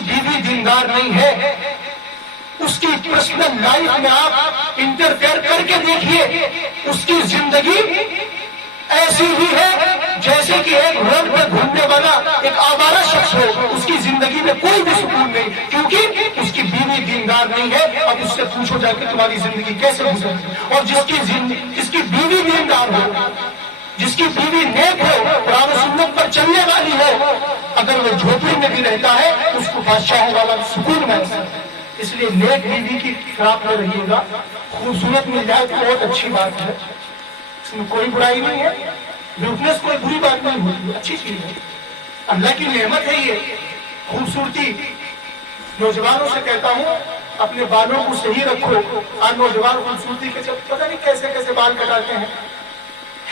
بیوی دیندار نہیں ہے، اس کی پرسنل لائف میں آپ انٹرفیئر کر کے دیکھیے، اس کی زندگی ایسی ہی ہے جیسے کہ ایک روڈ پہ گھومنے والا ایک آوارہ شخص ہو، اس کی زندگی میں کوئی بھی سکون نہیں، کیونکہ اس کی بیوی دیندار نہیں ہے۔ اب اس سے پوچھو جا کے تمہاری زندگی کیسے گزرے؟ اور جس کی بیوی دیندار ہو، جس کی بیوی نیک ہو، قرآن و سنت پر چلنے والی ہو، اگر وہ جھوپڑی میں بھی رہتا ہے اس کو بادشاہوں والا سکون محسوس ہے۔ اس لیے نیک بیوی کی فراق میں رہیے گا، خوبصورت مل جائے تو بہت اچھی بات ہے، اس میں کوئی برائی نہیں ہے، بیوٹنس کوئی بری بات نہیں ہوتی، اچھی چیز ہے، اللہ کی نعمت ہے یہ خوبصورتی۔ نوجوانوں سے کہتا ہوں اپنے بالوں کو صحیح رکھو۔ آج نوجوان خوبصورتی کے جب پتہ نہیں کیسے کیسے بال کٹاتے ہیں،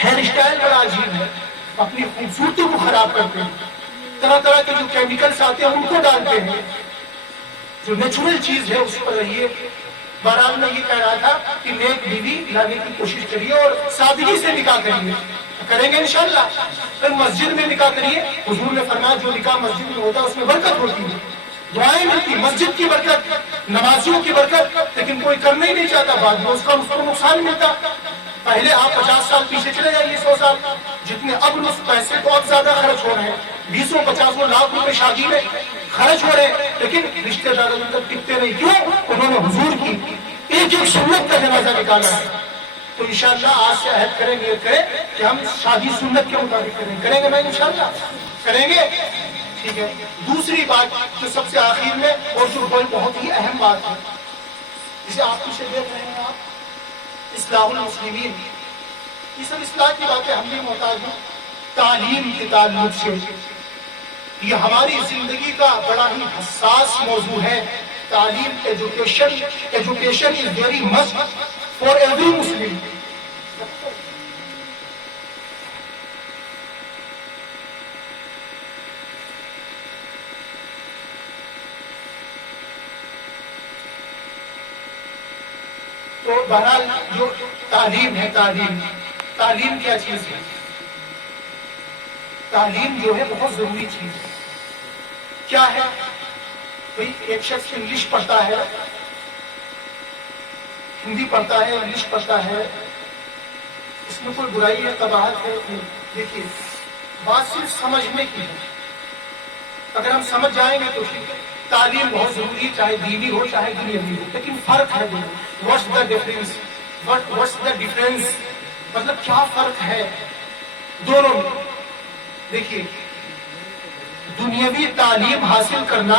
ہیئر اسٹائل بڑا عجیب ہے، اپنی خوبصورتی کو خراب کرتے ہیں، طرح طرح کے جو کیمیکلز آتے ہیں ان کو ڈالتے ہیں، جو نیچرل چیز ہے اس پر رہیے۔ بہرحال میں یہ کہہ رہا تھا کہ نیک بیوی لانے کی کوشش کریے اور سادگی سے نکاح کریے، کریں گے انشاءاللہ۔ پھر مسجد میں نکاح کریے، حضور نے فرمایا جو نکاح مسجد میں ہوتا ہے اس میں برکت ہوتی ہے، دعائیں ملتی، مسجد کی برکت، نمازیوں کی برکت، لیکن کوئی کرنا ہی نہیں چاہتا، بعد میں اس کو نقصان ملتا۔ پہلے آپ 50 سال پیچھے چلے جائیے، 100 سال، جتنے اب پیسے تو اب زیادہ خرچ ہو رہے ہیں، 20-50 لاکھ روپے شادی میں خرچ ہو رہے ہیں، لیکن رشتے داروں تک ٹکتے نہیں، کیوں؟ انہوں نے حضور کی ایک ایک سنت کا جنازہ نکالا ہے۔ تو انشاءاللہ آج سے عہد کریں گے کہ ہم شادی سنت کے مطابق کریں گے نا انشاءاللہ، کریں گے، ٹھیک ہے۔ دوسری بات جو سب سے آخر میں اور جو بہت ہی اہم بات ہے، جسے آپ پیچھے دیکھ رہے ہیں، آپ اصلاح المسلمین، یہ سب اصلاح کی باتیں ہم بھی محتاج ہیں۔ تعلیم کے تعلق سے یہ ہماری زندگی کا بڑا ہی حساس موضوع ہے۔ تعلیم، education is very must for every Muslim. تو بہرحال جو تعلیم ہے، تعلیم کیا چیز ہے؟ تعلیم جو ہے بہت ضروری چیز ہے۔ کیا ہے؟ بھئی ایک شخص انگلش پڑھتا ہے، ہندی پڑھتا ہے، انگلش پڑھتا ہے، اس میں کوئی برائی ہے، قباحت ہے؟ دیکھیے بات صرف سمجھنے کی ہے، اگر ہم سمجھ جائیں گے تو ٹھیک ہے۔ تعلیم بہت ضروری ہے، چاہے دینی ہو چاہے دنیاوی ہو، لیکن فرق ہے دونوں۔ واٹس دا ڈفرینس، مطلب کیا فرق ہے دونوں میں؟ دیکھیے دنیاوی تعلیم حاصل کرنا،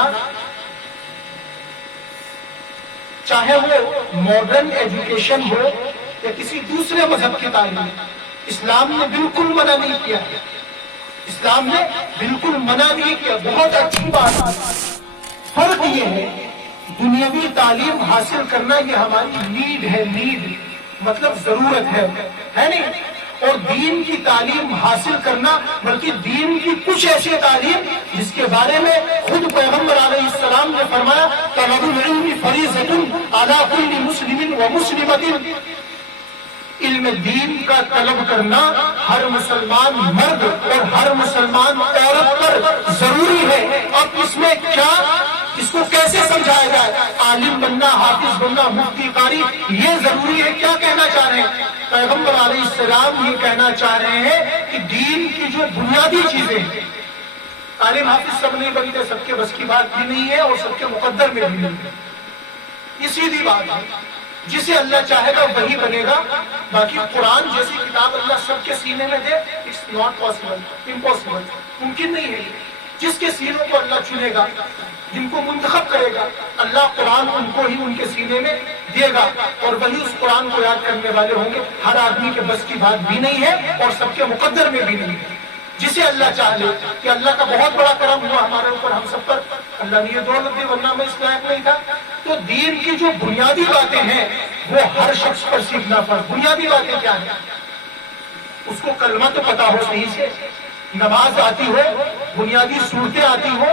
چاہے وہ ماڈرن ایجوکیشن ہو یا کسی دوسرے مذہب کی تعلیم، اسلام نے بالکل منع نہیں کیا، اسلام نے بالکل منع نہیں کیا۔ بہت اچھی بات، فرق یہ ہے دنیاوی تعلیم حاصل کرنا یہ ہماری نیڈ ہے، مطلب ضرورت ہے نہیں، اور دین کی تعلیم حاصل کرنا بلکہ دین کی کچھ ایسی تعلیم جس کے بارے میں خود پیغمبر علیہ السلام نے فرمایا طلب العلم فریضۃ علی کل مسلم و مسلمۃ، علم دین کا طلب کرنا ہر مسلمان مرد اور ہر مسلمان عورت پر ضروری ہے۔ اب اس میں کیا، اس کو کیسے سمجھایا جائے؟ عالم بننا، حافظ بننا، مفتی قاری یہ ضروری ہے۔ کیا کہنا چاہ رہے ہیں پیغمبر علیہ السلام؟ یہ کہنا چاہ رہے ہیں کہ دین کی جو بنیادی چیزیں ہیں، عالم حافظ سب نہیں بنتے، سب کے بس کی بات بھی نہیں ہے اور سب کے مقدر میں بھی نہیں ہے، یہ سیدھی بات ہے۔ جسے اللہ چاہے گا وہی بنے گا، باقی قرآن جیسی کتاب اللہ سب کے سینے میں دے، اٹس ناٹ پاسبل، امپاسبل، ممکن نہیں ہے۔ جس کے سینوں کو اللہ چنے گا، جن کو منتخب کرے گا، اللہ قرآن ان کو ہی ان کے سینے میں دے گا، اور وہی اس قرآن کو یاد کرنے والے ہوں گے۔ ہر آدمی کے بس کی بات بھی نہیں ہے اور سب کے مقدر میں بھی نہیں ہے۔ جسے اللہ چاہے کہ اللہ کا بہت بڑا کرم ہوا ہمارے اوپر، ہم سب پر، اللہ نے یہ دولت دی ورنہ میں اس لائق نہیں تھا۔ تو دین کی جو بنیادی باتیں ہیں وہ ہر شخص پر سیکھنا پڑ۔ بنیادی باتیں کیا ہیں؟ اس کو کلمہ تو پتا ہو صحیح سے، نماز آتی ہو، بنیادی صورتیں آتی ہو،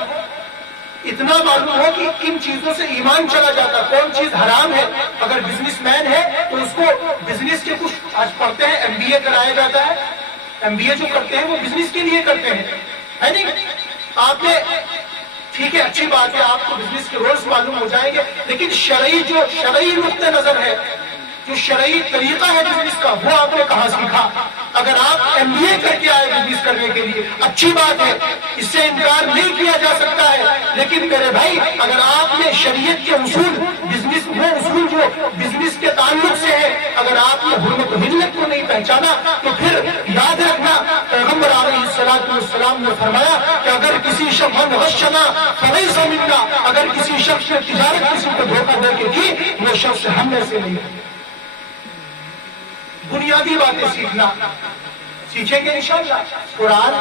اتنا معلوم ہو کہ ان چیزوں سے ایمان چلا جاتا، کون چیز حرام ہے۔ اگر بزنس مین ہے تو اس کو بزنس کے کچھ آج پڑھتے ہیں، MBA کرایا جاتا ہے، MBA جو کرتے ہیں وہ بزنس کے لیے کرتے ہیں، ہے نہیں؟ آپ نے ٹھیک ہے، اچھی بات ہے، آپ کو بزنس کے رولز معلوم ہو جائیں گے، لیکن شرعی نقطہ نظر ہے، جو شرعی طریقہ ہے بزنس کا، وہ آپ نے کہاں سیکھا؟ اگر آپ MBA کر کے آئے بزنس کرنے کے لیے اچھی بات ہے، اس سے انکار نہیں کیا جا سکتا ہے، لیکن میرے بھائی اگر آپ نے شریعت کے اصول، بزنس وہ اصول جو بزنس کے تعلق سے ہے، اگر آپ نے حرمت و حلت کو نہیں پہچانا تو پھر یاد رکھنا پیغمبر علیہ السلام نے فرمایا کہ اگر کسی شخص من غشنا فلیس منا، اگر کسی شخص نے تجارت کسی کو دھوکہ دے کے کی، وہ شخص ہم میں سے نہیں ہے۔ بنیادی باتیں سیکھنا سیکھیں گے انشاءاللہ۔ قرآن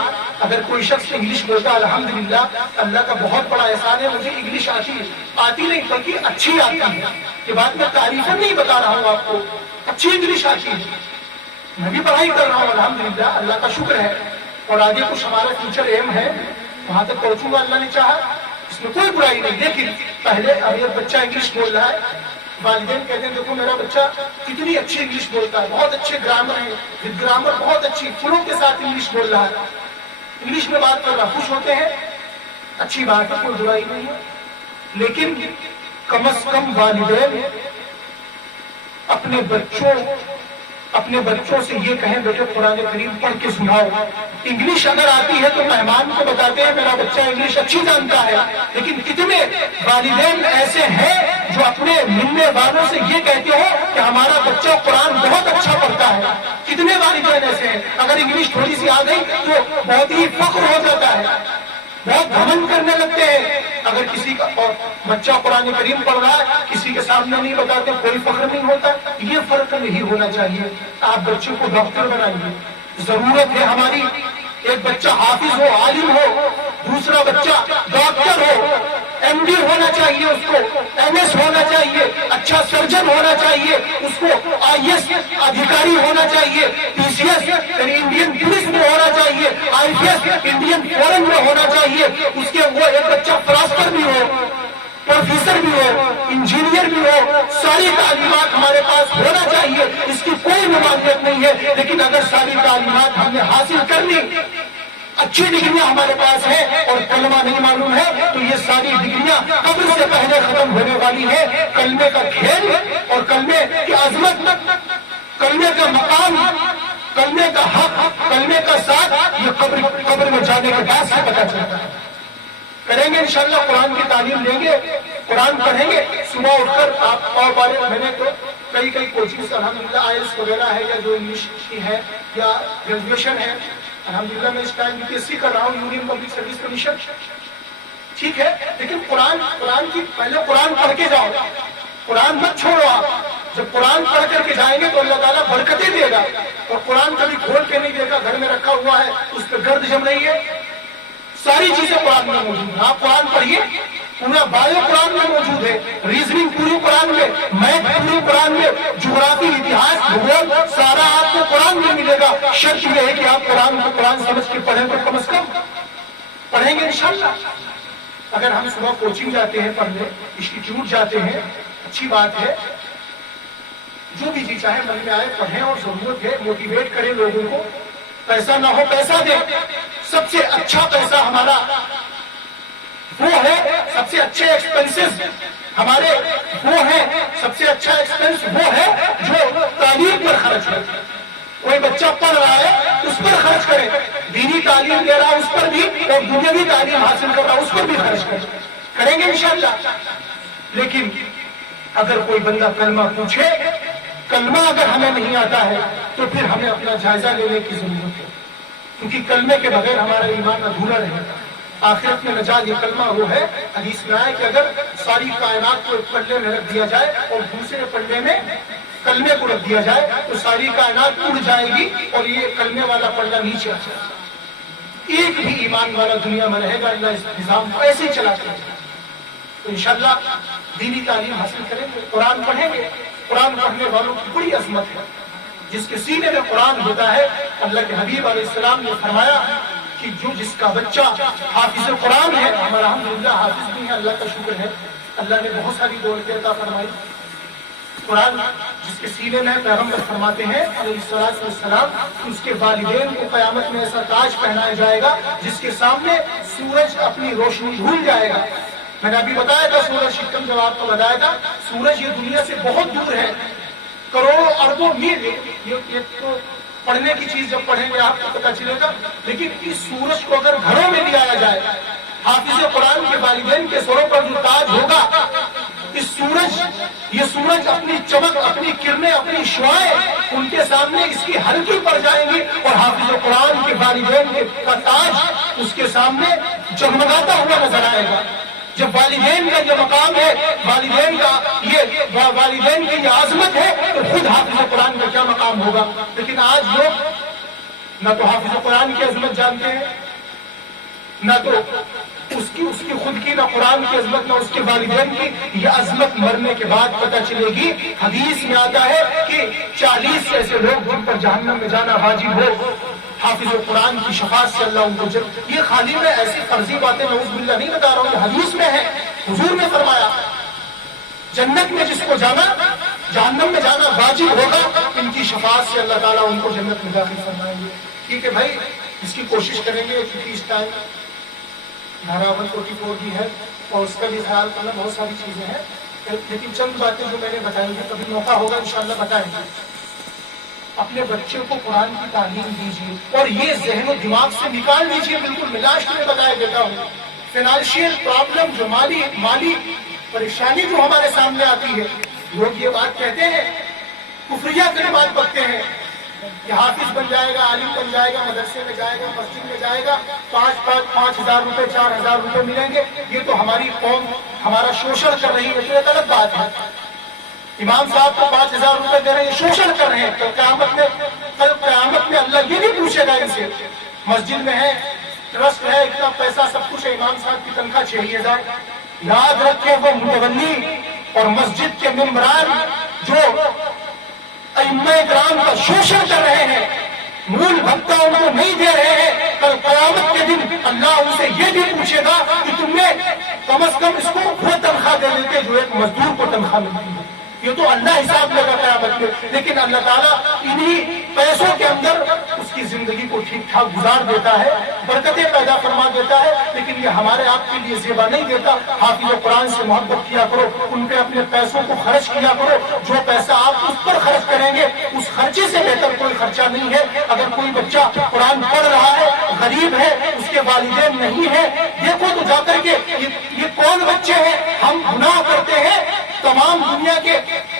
اگر کوئی شخص انگلش بولتا ہے الحمدللہ، اللہ کا بہت بڑا احسان ہے، مجھے انگلش آتی نہیں بلکہ اچھی آتی ہے، یہ بات میں تعریفاً نہیں بتا رہا ہوں آپ کو، اچھی انگلش آتی ہے، میں بھی پڑھائی کر رہا ہوں الحمدللہ، اللہ کا شکر ہے، اور آگے کچھ ہمارا فیوچر ایم ہے، وہاں تک پہنچوں گا اللہ نے چاہا، اس میں کوئی برائی نہیں، لیکن پہلے اب یہ بچہ انگلش بول رہا ہے، والدین کہتے ہیں دیکھو میرا بچہ کتنی اچھی انگلش بولتا ہے، بہت اچھے گرامر ہے، گرامر بہت اچھی فلو کے ساتھ انگلش بول رہا ہے، انگلش میں بات کر رہا، خوش ہوتے ہیں، اچھی بات ہے، کوئی برائی نہیں ہے، لیکن کم از کم والدین اپنے بچوں سے یہ کہیں بیٹے قرآن کریم پڑھ کے سناؤ۔ انگلش اگر آتی ہے تو مہمان کو بتاتے ہیں میرا بچہ انگلش اچھی جانتا ہے، لیکن کتنے والدین ایسے ہیں جو اپنے ملنے والوں سے یہ کہتے ہو کہ ہمارا بچہ قرآن بہت اچھا پڑھتا ہے؟ کتنے والدین ایسے ہیں؟ اگر انگلش تھوڑی سی آ گئی تو بہت ہی فخر ہو جاتا ہے، بہت گھمنڈ کرنے لگتے ہیں۔ اگر کسی کا بچہ قرآن کریم پڑھ رہا ہے کسی کے سامنے نہیں بتاتے، کوئی فخر نہیں ہوتا، یہ فرق نہیں ہونا چاہیے۔ آپ بچوں کو ڈاکٹر بنائیے، ضرورت ہے ہماری، ایک بچہ حافظ ہو، عالم ہو، دوسرا بچہ ڈاکٹر ہو، MD ہونا چاہیے، اس کو MS ہونا چاہیے، اچھا سرجن ہونا چاہیے، اس کو IAS ادھیکاری ہونا چاہیے، PCS انڈین پولیس میں ہونا چاہیے، IPS انڈین فورن میں ہونا چاہیے، اس کے وہ ایک بچہ فلاسفر بھی ہو، پروفیسر بھی ہو، انجینئر بھی ہو، ساری تعلیمات ہمارے پاس ہونا چاہیے، اس کی کوئی ممانعت نہیں ہے، لیکن اگر ساری تعلیمات ہم نے حاصل کر لی، اچھی ڈگریاں ہمارے پاس ہیں اور کلمہ نہیں معلوم ہے، تو یہ ساری ڈگریاں قبر سے پہلے ختم ہونے والی ہیں۔ کلمے کا کھیل اور کلمے کی عظمت، کلمے کا مقام، کلمے کا حق، کلمے کا ساتھ، یہ قبر میں جانے کے بعد سے پتہ چلتا ہے۔ کریں گے انشاءاللہ، قرآن کی تعلیم لیں گے، قرآن پڑھیں گے، صبح اٹھ کر آپ اور بارے میں نے تو کئی کوچنگ الحمدللہ IELTS وغیرہ ہے، یا جو انگلش کی ہے یا گریجویشن ہے، الحمدللہ میں اس ٹائم UPSC کر رہا ہوں، یونین پبلک سروس کمیشن، ٹھیک ہے، لیکن قرآن کی پہلے قرآن پڑھ کے جاؤ، قرآن مت چھوڑو۔ آپ جب قرآن پڑھ کر کے جائیں گے تو اللہ تعالیٰ برکتیں دے گا، اور قرآن کبھی کھول کے نہیں دے گا، گھر میں رکھا ہوا ہے، اس پہ گرد جم رہی ہے، ساری چیزیں قرآن میں موجود ہیں۔ آپ قرآن پڑھیے، پورا بایو قرآن میں موجود ہے، ریزننگ پوری قرآن میں، میتھ پوری قرآن میں، جغرافی، اتہاس، بھگول، سارا آپ کو قرآن میں ملے گا۔ شرط یہ ہے کہ آپ قرآن کو قرآن سمجھ کے پڑھیں، تو کم از کم پڑھیں گے انشاءاللہ۔ اگر ہم صبح کوچنگ جاتے ہیں پڑھنے، انسٹیٹیوٹ جاتے ہیں، اچھی بات ہے، جو بھی چیز چاہے من میں آئے پڑھیں، اور ضرورت ہے موٹیویٹ کریں لوگوں کو، پیسہ نہ ہو پیسہ دیں۔ سب سے اچھا پیسہ ہمارا وہ ہے، سب سے اچھے ایکسپنسز ہمارے وہ ہیں، سب سے اچھا ایکسپنس وہ ہے جو تعلیم پر خرچ ہو۔ کوئی بچہ پڑھ رہا ہے اس پر خرچ کرے، دینی تعلیم دے رہا ہے اس پر بھی، اور دنیاوی تعلیم حاصل کر رہا ہے اس پر بھی خرچ کریں گے انشاءاللہ۔ لیکن اگر کوئی بندہ کلمہ پوچھے، کلمہ اگر ہمیں نہیں آتا ہے تو پھر ہمیں اپنا جائزہ لینے کی ضرورت ہے، کیونکہ کلمے کے بغیر ہمارا ایمان ادھورا رہے گا۔ آخرت میں نجات یہ کلمہ وہ ہے، حدیث میں آئے کہ اگر ساری کائنات کو ایک پلڑے میں رکھ دیا جائے اور دوسرے پلڑے میں کلمے کو رکھ دیا جائے تو ساری کائنات اڑ جائے گی، اور یہ کلمے والا پلڑا نیچے آ جائے گا، ایک بھی ایمان والا دنیا میں رہے گا۔ اللہ اس نظام کو ایسے ہی چلاتے ہیں۔ تو انشاءاللہ دینی تعلیم حاصل کریں گے، قرآن پڑھیں گے۔ قرآن پڑھنے والوں کی بڑی عظمت ہے، جس کے سینے میں قرآن ہوتا ہے۔ اللہ کے حبیب علیہ السلام نے فرمایا کہ جس کا بچہ حافظ قرآن ہے، ہمارا الحمدللہ حافظ بھی ہے، اللہ کا شکر ہے، اللہ نے بہت ساری دولتیں عطا فرمائی۔ قرآن جس کے سینے میں، پیغمبر فرماتے ہیں علیہ السلام، اس کے والدین کو قیامت میں ایسا تاج پہنایا جائے گا جس کے سامنے سورج اپنی روشنی بھول جائے گا. میں نے ابھی بتایا تھا سورج شکم، جب آپ کو بتایا تھا سورج یہ دنیا سے بہت دور ہے، کروڑوں اربوں میل. یہ تو پڑھنے کی چیز جب پڑھیں گے آپ کو پتا چلے گا. لیکن اس سورج کو اگر گھروں میں لے آیا جائے، حافظ قرآن کے والدین کے سروں پر جو تاج ہوگا، یہ سورج اپنی چمک، اپنی کرنیں، اپنی شعائیں ان کے سامنے اس کی ہلکی پڑ جائیں گی، اور حافظ قرآن کے والدین کا تاج اس کے سامنے جگمگاتا ہوا نظر آئے گا. جب والدین کا جو مقام ہے، والدین کی یہ عظمت ہے، تو خود حافظ قرآن کا کیا مقام ہوگا. لیکن آج لوگ نہ تو حافظ قرآن کی عظمت جانتے ہیں، نہ تو اس کی خود کی، نہ قرآن کی عظمت، نہ اس کے والدین کی. یہ عظمت مرنے کے بعد پتہ چلے گی. حدیث میں آتا ہے کہ 40 ایسے لوگ جن پر جہنم میں جانا واجب ہو، حافظ قرآن کی شفاعت سے اللہ ان کو یہ خالی میں ایسی فرضی باتیں نعوذ باللہ نہیں بتا رہا ہوں، یہ حدیث میں ہے. حضور نے فرمایا جنت میں جس کو جانا، جہنم میں جانا واجب ہوگا، ان کی شفاعت سے اللہ تعالیٰ ان کو جنت میں داخل فرمائیں گے. ٹھیک ہے بھائی، اس کی کوشش کریں گے، کیونکہ اس ٹائم 11:44 بھی ہے اور اس کا بھی خیال کرنا، بہت ساری چیزیں ہیں. لیکن چند باتیں جو میں نے بتائی ہیں، کبھی موقع ہوگا انشاءاللہ بتائیں گے. اپنے بچے کو قرآن کی تعلیم دیجیے اور یہ ذہن و دماغ سے نکال دیجیے. بالکل میں لاسٹ میں بتایا دیتا ہوں، فائنانشیل پرابلم جو مالی پریشانی جو ہمارے سامنے آتی ہے، لوگ یہ بات کہتے ہیں، کفریہ کلمات پڑھتے ہیں کہ حافظ بن جائے گا، عالم بن جائے گا، مدرسے میں جائے گا، مسجد میں جائے گا، 5,000 روپے 4,000 روپے ملیں گے. یہ تو ہماری قوم ہمارا شوشن کر رہی ہے، تو ایک الگ بات ہے. امام صاحب کو 5,000 روپے دے رہے ہیں، شوشن کر رہے ہیں. کل قیامت میں اللہ یہ نہیں پوچھے گا ان سے. مسجد میں ہے، ٹرسٹ ہے، اتنا پیسہ سب کچھ ہے، امام صاحب کی تنخواہ 6,000. یاد رکھیں وہ متولی اور مسجد کے ممبران جو ائمہ کرام کا شوشن کر رہے ہیں، مول بھتہ ان کو نہیں دے رہے ہیں، کل قیامت کے دن اللہ ان سے یہ بھی پوچھے گا کہ تم نے کم از کم اس کو وہ تنخواہ دے دیتے جو ایک مزدور کو تنخواہ ملتی ہے. یہ تو اللہ حساب لے گا قیامت میں. لیکن اللہ تعالیٰ انہی پیسوں کے اندر اس کی زندگی کو ٹھیک ٹھاک گزار دیتا ہے، برکتیں پیدا فرما دیتا ہے. لیکن یہ ہمارے آپ کے لیے زیبا نہیں دیتا. حافظ قرآن سے محبت کیا کرو، ان پہ اپنے پیسوں کو خرچ کیا کرو. جو پیسہ آپ اس پر خرچ کریں گے، اس خرچے سے بہتر کوئی خرچہ نہیں ہے. اگر کوئی بچہ قرآن پڑھ رہا ہے، غریب ہے، اس کے والدین نہیں ہے، دیکھو تو جا کر کے یہ کون بچے ہیں. ہم گناہ کرتے ہیں، تمام دنیا کے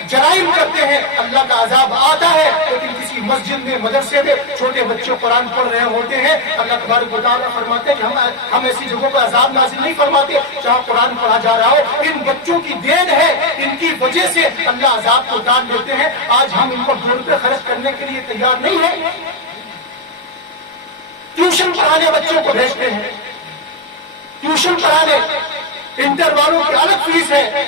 جرائم کرتے ہیں، اللہ کا عذاب آتا ہے. لیکن کسی مسجد میں، مدرسے میں چھوٹے بچے قرآن پڑھ رہے ہوتے ہیں، اللہ تبارک و تعالیٰ فرماتے ہیں کہ ہم ایسی جگہوں پر عذاب نازل نہیں فرماتے جہاں قرآن پڑھا جا رہا ہو. ان بچوں کی دین ہے، ان کی وجہ سے اللہ عذاب کو ڈال دیتے ہیں. آج ہم ان کو 2 روپے خرچ کرنے کے لیے تیار نہیں ہیں. ٹیوشن پڑھانے بچوں کو بھیجتے ہیں، ٹیوشن پڑھانے، انٹر والوں کی الگ فیس ہے.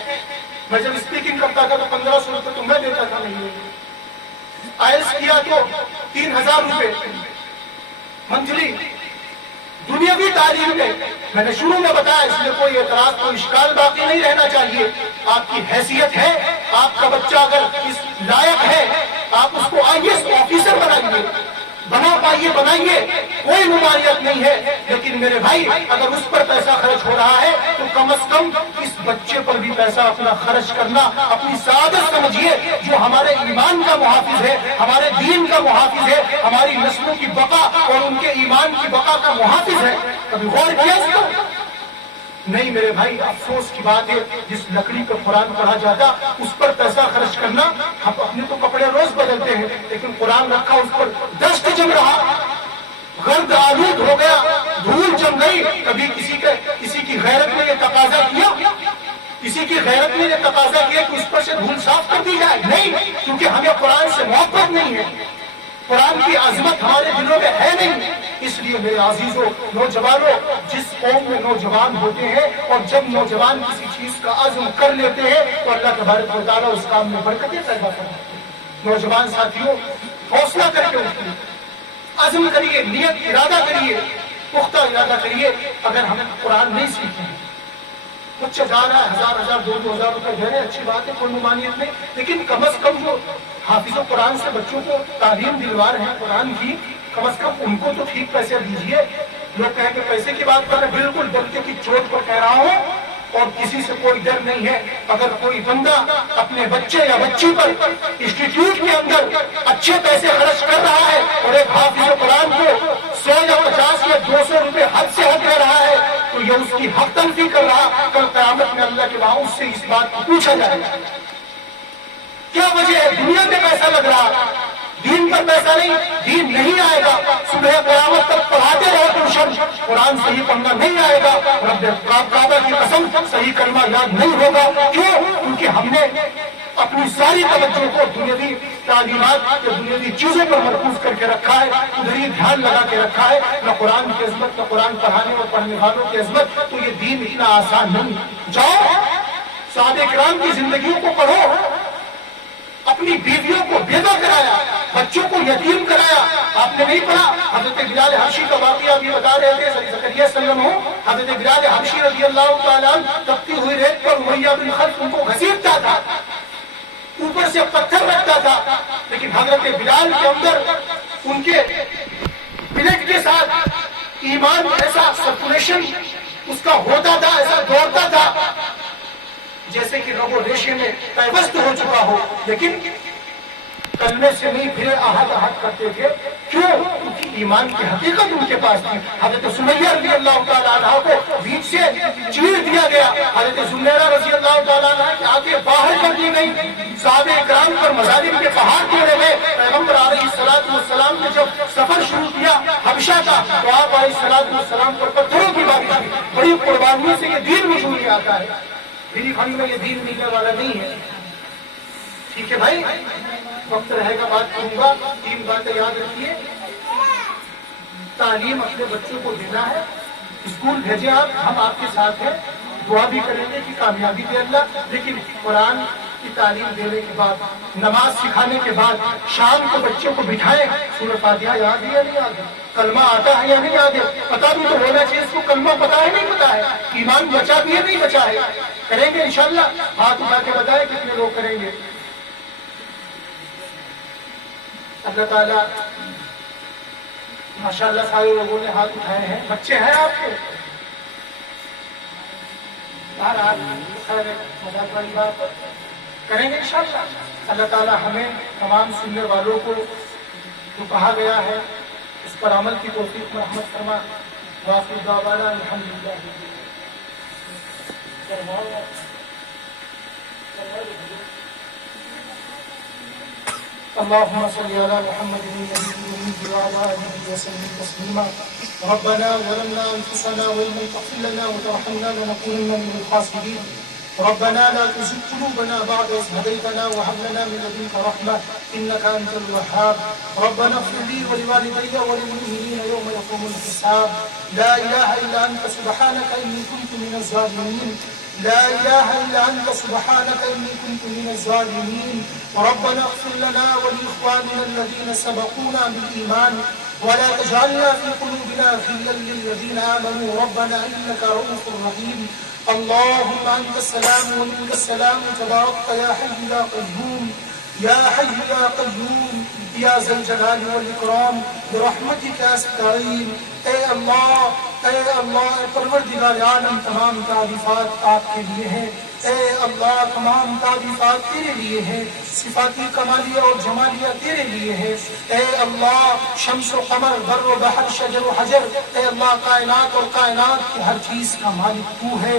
میں جب اسپیکنگ کرتا تھا تو 1,500 روپے تو میں دیتا تھا. نہیں آئلس کیا تو 3,000 روپے منتھلی. دنیاوی تعلیم میں میں نے شروع میں بتایا، اس میں کوئی اعتراض، کوئی اشکال باقی نہیں رہنا چاہیے. آپ کی حیثیت ہے، آپ کا بچہ اگر اس لائق ہے، آپ اس کو IAS آفیسر بنائیے، بنا پائیے بنائیے، کوئی ممانعت نہیں ہے. لیکن میرے بھائی اگر اس پر پیسہ خرچ ہو رہا ہے تو کم از کم اس بچے پر بھی پیسہ اپنا خرچ کرنا اپنی سعادت سمجھیے. جو ہمارے ایمان کا محافظ ہے، ہمارے دین کا محافظ ہے، ہماری نسلوں کی بقا اور ان کے ایمان کی بقا کا محافظ ہے. کبھی غور کیا اس پر؟ نہیں میرے بھائی، افسوس کی بات ہے جس لکڑی پر قرآن پڑھا جاتا اس پر پیسہ خرچ کرنا. ہم اپنے تو کپڑے روز بدلتے ہیں، لیکن قرآن رکھا اس پر دست جم رہا، گرد آلود ہو گیا، دھول جم گئی. کبھی کسی کی غیرت نے یہ تقاضا کیا، کسی کی غیرت نے یہ تقاضا کیا کہ اس پر سے دھول صاف کر دی جائے؟ نہیں، کیونکہ ہمیں قرآن سے محبت نہیں ہے، قرآن کی عظمت ہمارے دلوں میں ہے نہیں. اس لیے میرے عزیزوں، نوجوانوں، جس قوم میں نوجوان ہوتے ہیں اور جب نوجوان کسی چیز کا عزم کر لیتے ہیں تو اللہ تبارک و تعالیٰ اس کام میں برکتیں پیدا کرتے ہیں. نوجوان ساتھیوں، حوصلہ کر کے اٹھیے، عزم کریے، نیت ارادہ کریے، پختہ ارادہ کریے. اگر ہم قرآن نہیں سیکھیں، کچھ جا رہا ہے 1,000 2,000 روپے دے رہے ہیں، اچھی بات ہے، کوئی ممانعت نہیں. لیکن کم از کم جو حافظ قرآن سے بچوں کو تعلیم دلوا رہے ہیں قرآن کی، کم از کم ان کو تو ٹھیک پیسے دیجیے. لوگ کہیں کہ پیسے کی بات کر رہے ہیں، بالکل دلتے کی چوٹ پر کہہ رہا ہوں، اور کسی سے کوئی ڈر نہیں ہے۔ اگر کوئی بندہ اپنے بچے یا بچی پر انسٹیٹیوٹ کے اندر اچھے پیسے خرچ کر رہا ہے اور ایک حافظ قرآن کو 100 یا 50 یا 200 روپے حد سے حد دے رہا ہے، تو یہ اس کی حق تلفی کر رہا، کل قیامت میں اللہ کے وہاں اس سے اس بات کو پوچھا جائے گا۔ کیا وجہ ہے؟ دنیا میں پیسہ لگ رہا، دین پر پیسہ نہیں، دین نہیں آئے گا، صبح قیامت تک پڑھاتے رہو ٹیوشن، قرآن صحیح پڑھنا نہیں آئے گا، رب کعبہ کی قسم صحیح کلمہ یاد نہیں ہوگا۔ کیوں؟ کیونکہ ہم نے اپنی ساری توجہ کو دنیاوی تعلیمات یا دنیاوی چیزوں پر مرکوز کر کے رکھا ہے، ادھر ہی دھیان لگا کے رکھا ہے، نہ قرآن کی عظمت، نہ قرآن پڑھانے اور پڑھنے والوں کی عظمت۔ تو یہ دین اتنا آسان نہیں۔ جاؤ صحابہ کرام کی زندگیوں کو پڑھو، اپنی بیویوں کو بیوہ کرایا، بچوں کو یتیم کرایا۔ آپ نے نہیں پڑھا حضرت بلال حبشی کا واقعہ بھی بتا رہے تھے زکریا صلی اللہ علیہ وسلم، حضرت بلال حبشی رضی اللہ تعالیٰ عنہ تپتی ہوئی ریت پر امیہ بن خلف ان کو گھسیٹتا تھا، اوپر سے پتھر رکھتا تھا، لیکن حضرت بلال کے اندر ان کے بلٹ کے ساتھ ایمان ایسا سرکولیشن اس کا ہوتا تھا، ایسا دوڑتا تھا جیسے کہ رگ و ریشے میں پیوست ہو چکا ہو، لیکن کلمے سے نہیں پھرے آہت آہت کرتے تھے۔ کیوں؟ کیونکہ ایمان کی حقیقت ان کے پاس تھی۔ حضرت سمیہ رضی اللہ تعالیٰ عنہ کو بیچ سے چیر دیا گیا، حضرت زمیرہ رضی اللہ تعالیٰ عنہ کی آنکھیں باہر کر دی گئی، صحابہ اکرام پر مظالم کے پہاڑ توڑے گئے۔ پیغمبر علیہ السلام نے جب سفر شروع کیا حبشہ کا، تو آپ علیہ السلام پر پتھروں کی باری تھی، بڑی قربانیوں سے یہ دین وجود میں آتا ہے۔ میری کھانے میں یہ دین ملنے والا نہیں ہے۔ ٹھیک ہے بھائی، وقت رہے گا بات کروں گا۔ 3 باتیں یاد رکھیے، تعلیم اپنے بچوں کو دینا ہے، اسکول بھیجیں آپ، ہم آپ کے ساتھ ہیں، دعا بھی کریں گے کہ کامیابی دے اللہ، لیکن قرآن کی تعلیم دینے کے بعد، نماز سکھانے کے بعد، شام کو بچوں کو بٹھائیں، سورہ فاتحہ یاد ہے یا نہیں یاد ہے، کلمہ آتا ہے یا نہیں یاد ہے، پتا بھی تو ہونا چاہیے اس کو کلمہ پتا ہے نہیں پتا ہے، ایمان بچا بھی ہے نہیں بچا ہے۔ کریں گے انشاءاللہ؟ ہاتھ اٹھا کے بتائیں کتنے لوگ کریں گے۔ اللہ تعالیٰ ماشاءاللہ سارے لوگوں نے ہاتھ اٹھائے ہیں، بچے ہیں آپ کے؟ مذاق والی بات کریں گے انشاءاللہ۔ اللہ تعالیٰ ہمیں تمام سننے والوں کو جو کہا گیا ہے اس پر عمل کی توفیق میں رحمت فرما۔ وآخر دعوانا الحمدللہ۔ اللهم صل على محمد النبي وعلى آله وسلم تسليما۔ ربنا ظلمنا أنفسنا وإن لم تغفر لنا وترحمنا لنكونن من الخاسرين۔ ربنا لا تزغ قلوبنا بعد إذ هديتنا وهب لنا من لدنك رحمة إنك أنت الوهاب۔ ربنا اغفر لي ولوالدي وللمؤمنين يوم يقوم الحساب۔ لا إله إلا أنت سبحانك إني كنت من الظالمين۔ لا إله إلا أنت سبحانك إني كنت من الظالمين۔ ربنا اغفر لنا ولإخواننا الذين سبقونا بالإيمان ولا تجعلنا في قلوبنا غلا للذين آمنوا ربنا إنك رؤوف رحيم۔ اللهم أنت السلام ومنك السلام تباركت يا حي يا قيوم، يا حي يا قيوم، يا ذا الجلال والإكرام، برحمتك أستعين۔ اے اللہ، اے اللہ، پروردگار عالم، تمام تعریفات آپ کے لیے ہیں۔ اے اللہ، تمام تعریفات تیرے لیے ہیں، صفاتی کمالیہ اور جمالیہ تیرے لیے ہے۔ اے اللہ، شمس و قمر، بر و بحر، شجر و حجر، اے اللہ، کائنات اور کائنات کی ہر چیز کا مالک تو ہے۔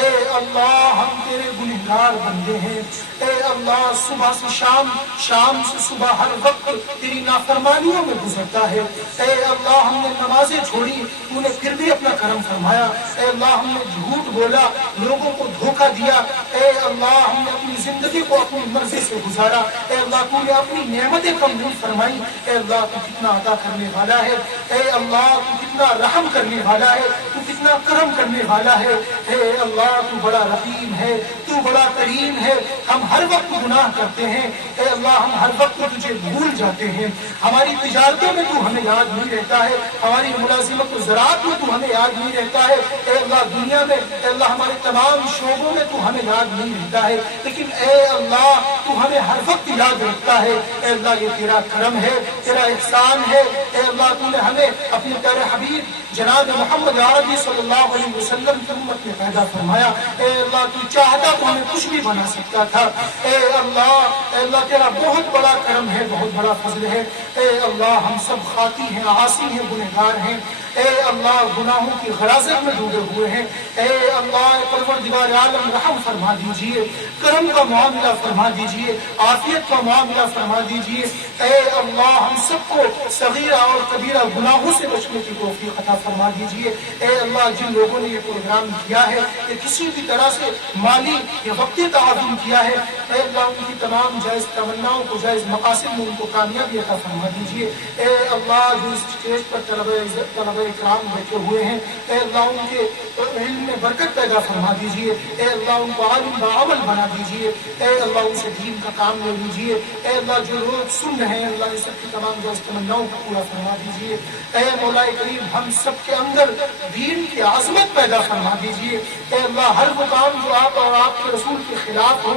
اے اللہ، ہم تیرے گنہگار بندے ہیں۔ اے اللہ، صبح سے شام، شام سے صبح، ہر وقت تیری نافرمانیوں میں گزرتا ہے۔ اے اللہ، ہم نے نمازیں چھوڑی، تو نے پھر بھی اپنا کرم فرمایا۔ اے اللہ، ہم نے جھوٹ بولا، لوگوں کو دھوکہ دیا۔ اے اللہ، ہم نے اپنی زندگی کو اپنی مرضی سے گزارا۔ اے اللہ، تو نے اپنی نعمتیں کم نہیں فرمائی۔ اے اللہ، تو کتنا عطا کرنے والا ہے۔ اے اللہ، تو کتنا رحم کرنے والا ہے، تو کتنا کرم کرنے والا ہے۔ اے اللہ، تو بڑا رحیم ہے، تو بڑا کریم ہے۔ ہم ہر وقت گناہ کرتے ہیں۔ اے اللہ، ہم ہر وقت تجھے بھول جاتے ہیں۔ ہماری تجارتوں میں تو ہمیں یاد نہیں رہتا ہے، ہماری ملازمت و زراعت میں تو ہمیں یاد نہیں رہتا ہے۔ اے اللہ، دنیا میں، اے اللہ، ہمارے تمام شعبوں میں تو ہمیں یاد نہیں رہتا ہے، لیکن اے اللہ، تو ہمیں ہر وقت یاد رکھتا ہے. اے اللہ یہ تیرا کرم ہے, تیرا احسان ہے. اے اللہ تو نے ہمیں اپنے پیارے حبیب جناب محمد عربی صلی اللہ علیہ وسلم کی امت میں پیدا فرمایا. اے اللہ تو چاہتا تو ہمیں کچھ بھی بنا سکتا تھا. اے اللہ تیرا بہت بڑا کرم ہے, بہت بڑا فضل ہے. اے اللہ ہم سب خاطی ہیں, عاصی ہیں, گنہگار ہیں. اے اللہ گناہوں کی غراضت میں ڈوبے ہوئے ہیں. اے اللہ پروردگار عالم رحم فرما دیجیے, کرم کا معاملہ فرما دیجیے, عافیت کا معاملہ فرما دیجیے. اے اللہ ہم سب کو صغیرہ اور کبیرہ گناہوں سے بچنے کی توفیق عطا فرما دیجیے. اے اللہ جن لوگوں نے یہ پروگرام کیا ہے, کہ کسی بھی طرح سے مالی یا وقتی تعاون کیا ہے, اے اللہ ان کی تمام جائز تمناؤں کو, جائز مقاصد میں ان کو کامیابی عطا فرما دیجیے. اے اللہ جو اس اسٹیج پر طلبہ اکرام بیٹھے ہوئے ہیں, اے اللہ ان کے علم میں برکت پیدا فرما دیجیے. اے اللہ ان کو عالم بعمل بنا دیجیے. اے اللہ ان سے دین کا کام لے لیجیے. اے اللہ جو لوگ سن رہے ہیں, اللہ ان سب کی تمام جائز تمناؤں کو پورا فرما دیجیے. اے مولا کریم ہم سب کے اندر دین کی عظمت پیدا فرما دیجیے. اے اللہ ہر وہ کام جو آپ اور آپ کے رسول کے خلاف ہو,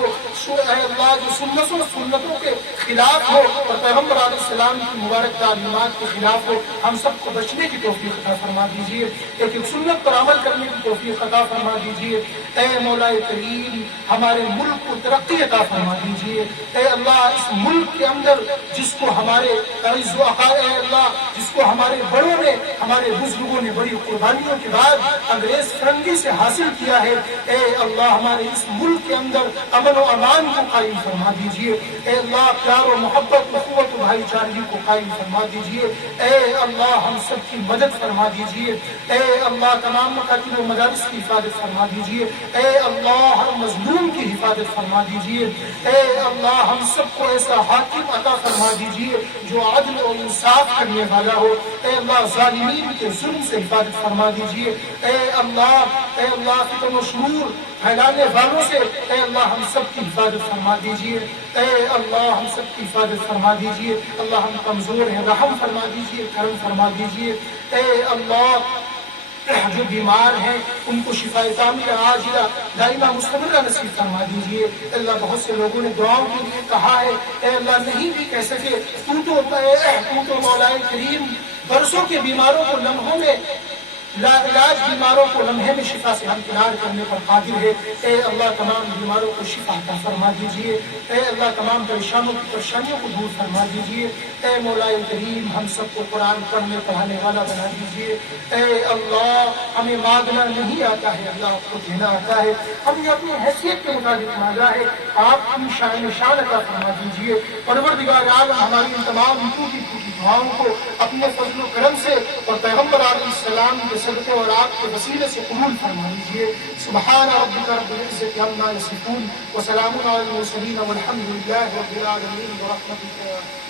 اے اللہ جو سنتوں کے خلاف ہو اور پیغمبر علیہ السلام کی مبارک تعلیمات کے خلاف ہو, ہم سب کو بچنے کی توفیق عطا فرما دیجیے. لیکن سنت پر عمل کرنے کی توفیق عطا فرما دیجیے. اے مولا کریم ہمارے ملک کو ترقی عطا فرما دیجیے. اے اللہ اس ملک کے اندر جس کو ہمارے اے اللہ جس کو ہمارے بڑوں نے, ہمارے بزرگوں نے بڑی قربانیوں کے بعد انگریز فرنگی سے حاصل کیا ہے, اے اللہ ہمارے اس ملک کے اندر امن و امان کو قائم فرما دیجیے. اے اللہ پیار و محبت, اخوت و بھائی چارگی کو قائم فرما دیجیے. اے اللہ ہم سب کی مدد فرما دیجیے. اے اللہ تمام مکاتب و مدارس کی حفاظت فرما دیجیے. اے اللہ ہر مظلوم کی حفاظت فرما دیجیے. اے اللہ ہم سب کو ایسا حاکم عطا فرما دیجیے جو عدل و انصاف کرنے والا ہو. اے اللہ ظالمین کے ظلم سے حفاظت فرما دیجیے. اے اللہ فتن و شرور پھیلانے والوں سے اے اللہ ہم سب کی حفاظت فرما دیجیے. اے اللہ ہم سب کی حفاظت فرما دیجیے. اللہ ہم کمزور ہیں, رحم فرما دیجیے, کرم فرما دیجیے. اے اللہ جو بیمار ہیں ان کو شفا کاملہ عاجلہ دائمہ مستمرہ نصیب فرما دیجیے. اللہ بہت سے لوگوں نے دعاؤں کے لیے کہا ہے, اے اللہ نہیں بھی کہہ سکے, تو مولا کریم برسوں کے بیماروں کو لمحوں میں علاج بیماروں کو لمحے میں شفا سے ہمکنار کرنے پر قادر ہے. اے اللہ تمام بیماروں کو شفا عطا فرما دیجیے. اے اللہ تمام پریشانیوں کو دور فرما دیجیے. اے مولا کریم ہم سب کو قرآن پڑھنے پڑھانے والا بنا دیجیے. اے اللہ ہمیں مانگنا نہیں آتا ہے, اللہ آپ کو دینا آتا ہے. ہم نے اپنی حیثیت کے مطابق مانگا ہے, آپ کی شان عطا فرما دیجیے. پروردگار عالم ہماری ان تمام ٹوٹی دعاؤں کو اپنے فضل و کرم سے اور پیغمبر علیہ السلام کے صدقے اور آپ کے وسیلے سے قبول فرما لیجیے. سبحان ربک رب العزة عما یصفون وسلام علی المرسلین والحمد للہ رب العالمین برحمتک.